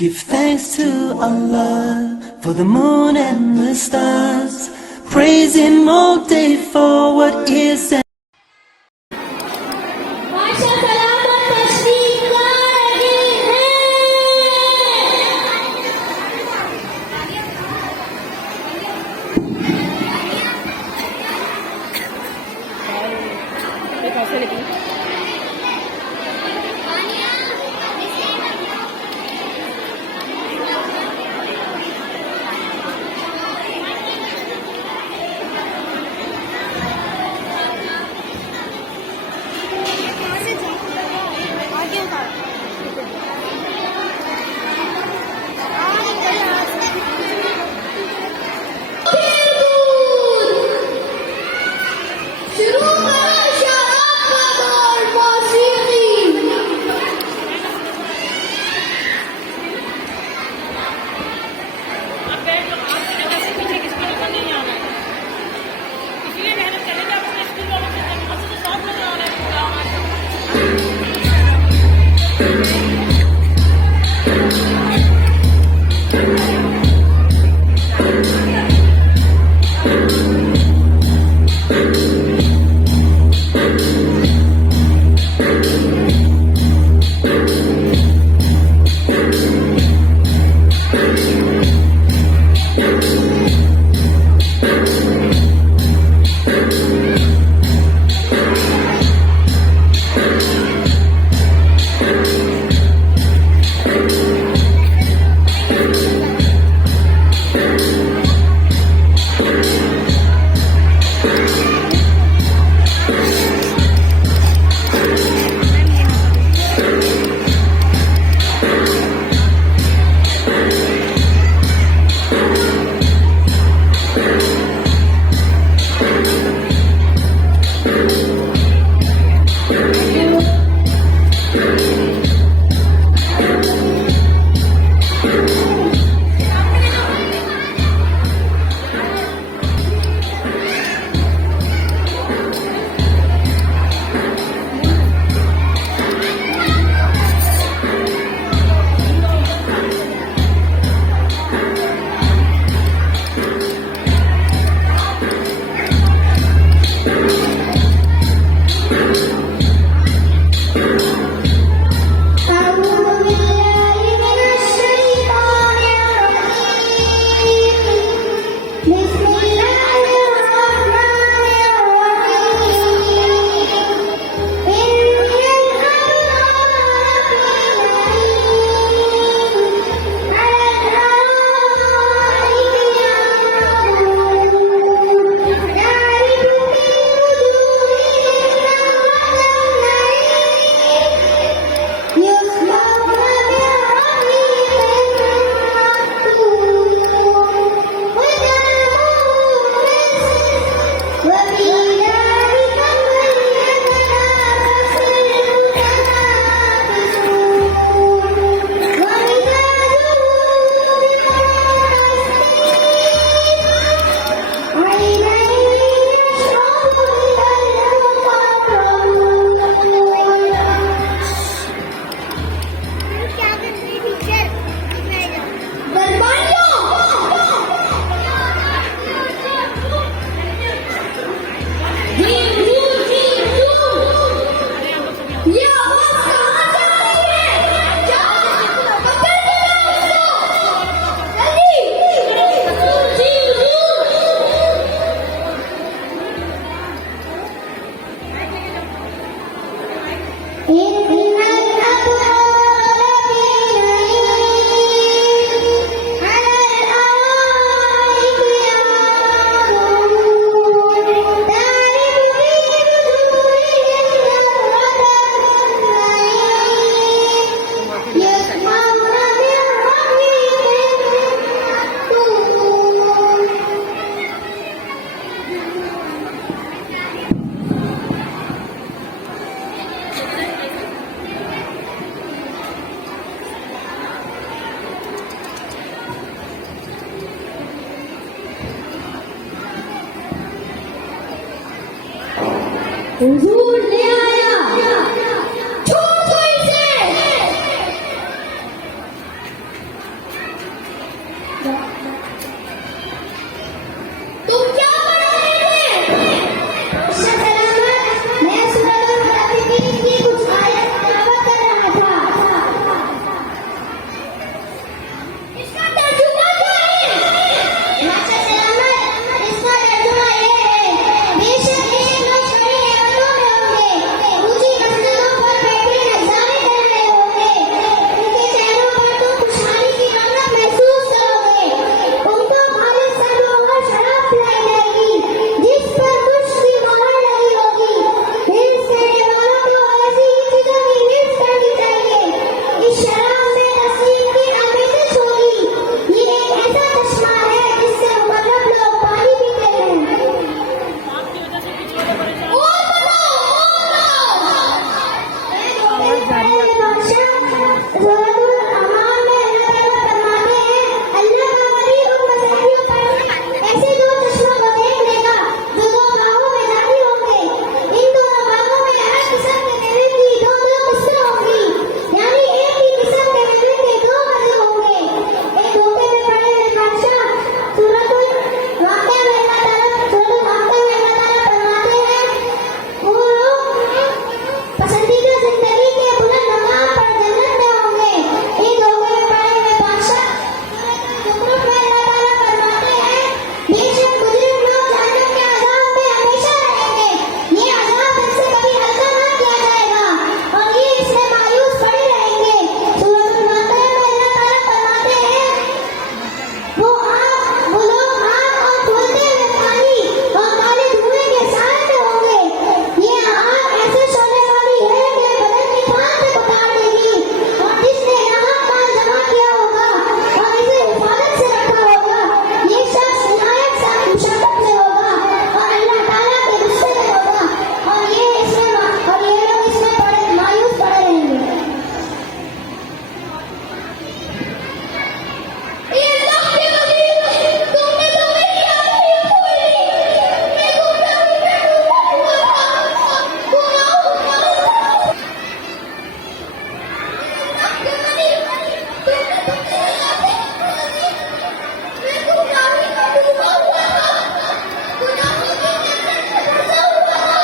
Give thanks to Allah for the moon and the stars. Praise Him all day for what is and बादशाह सलामत तशरीफ ला रहे हैं। हुजूर ले आया छोड़ से तुम क्या पढ़ रहे थे? मैं सूरह मुताफिफीन की कुछ आयत तिलावत कर रहा था। इसका तर्जुमा क्या है? माशा सलामत, इसका तर्जुमा ये है, बेशक ये लोग बड़ी नेमतों में होंगे, ऊंची मंजिलों पर बैठे नज़ारे कर रहे होंगे, उनके चेहरों पर तुम खुशहाली की रौनक महसूस करोगे, उनको खालिद सब्र और शराब पिलाई जाएगी, जिस पर कुछ की मोहर लगी होगी। हिर्स करने वालों को ऐसी ही चीजों की हिर्स करनी चाहिए। इस शराब में तस्लीम की आमेज़िश होगी। ये एक ऐसा चश्मा है जिससे मुकर्रब लोग पानी पीते हैं। और बताओ, और बताओ। ऐसे दो चश्मों को देख लेगा जो दो गांवों में दाखिल होंगे। इन दोनों बागों में हर किस्म के मेवे की दो दो किस्में होंगी, यानी एक ही किस्म के मेवे के दो मजे होंगे। एक धोखे में पड़े हुए बादशाह सूरतुल वाक़िया में अल्लाह ताला फरमाते हैं, वो लोग पसंदीदा जिंदगी के बुलंद मकाम पर जन्नत में होंगे। एक धोखे में पड़े हुए बादशाह ज़ुखरुफ में अल्लाह ताला फरमाते हैं, बेशक मुजरिम लोग जहन्नम के अज़ाब में हमेशा रहेंगे। ये अज़ाब इनसे कभी हल्का ना किया जाएगा और ये इसमें मायूस पड़े रहेंगे। सूरह वाक़िया में अल्लाह ताला फरमाते हैं, वो लोग आग और खौलते हुए पानी और काले धुएं के साए में होंगे। ये आग ऐसे शोले वाली है कि बदन की थान से उतार देगी, और जिसने नाहक माल जमा किया होगा और इसे हिफाजत से रखा होगा, ये शख्स निहायत मुशक्कत में होगा और अल्लाह ताला के गुस्से में होगा, और ये लोग इसमें मायूस पड़े रहेंगे। ये अल्लाह के वली, तुमने तो मेरी आंखें खोली। मैं गुमराही में डूबा हुआ था, गुनाहों का अल्लाह के वली, तुमने तो मेरी आंखें खोली। मैं गुमराही में डूबा हुआ था, गुनाहों की जन्नत में फंसा हुआ था।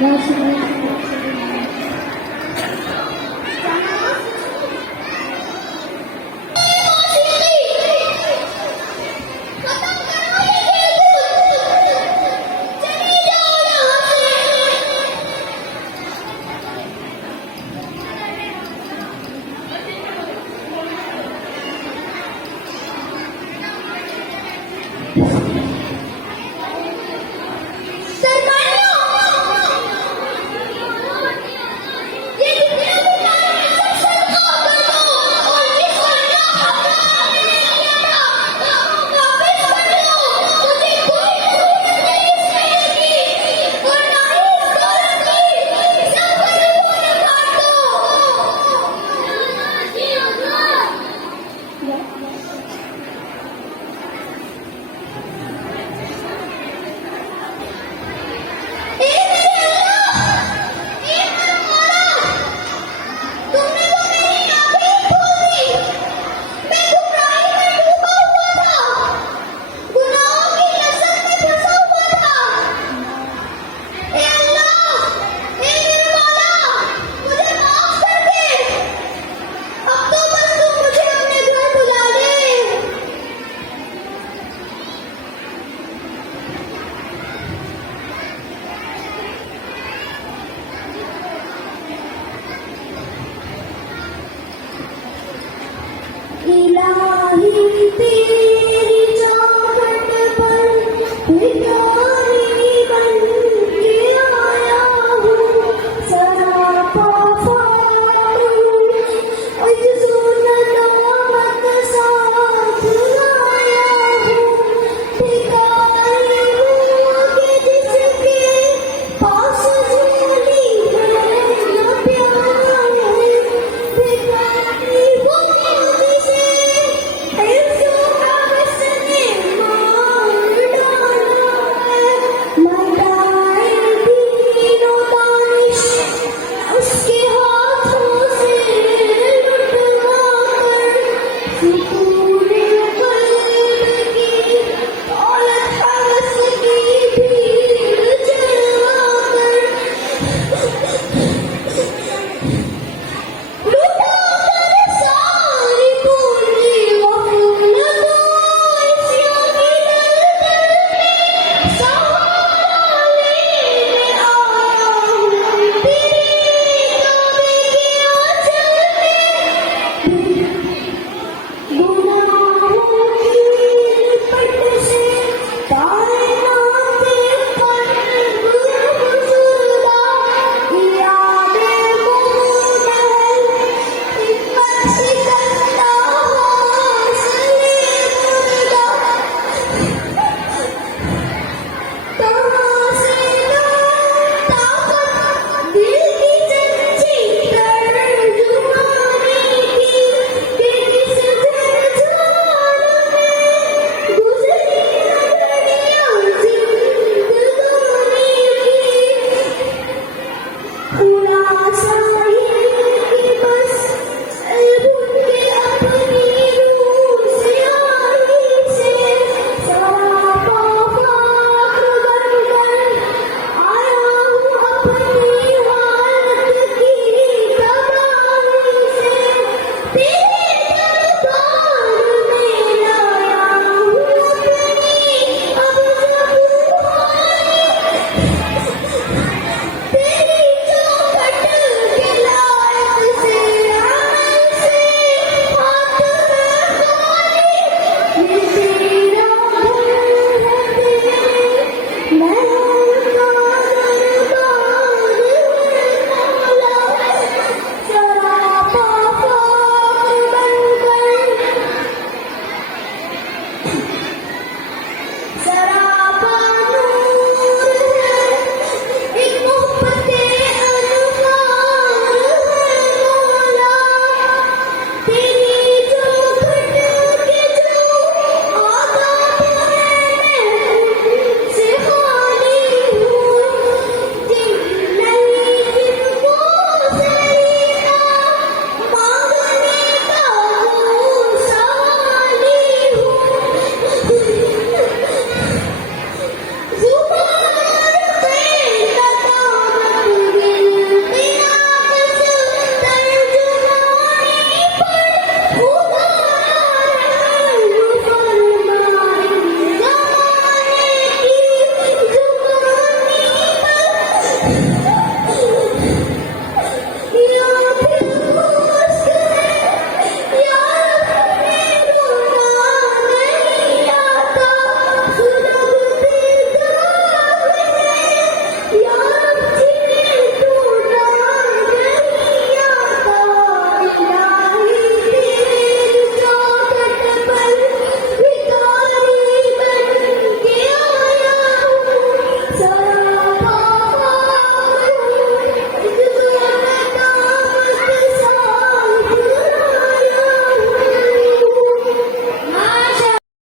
बहुत शुक्रिया।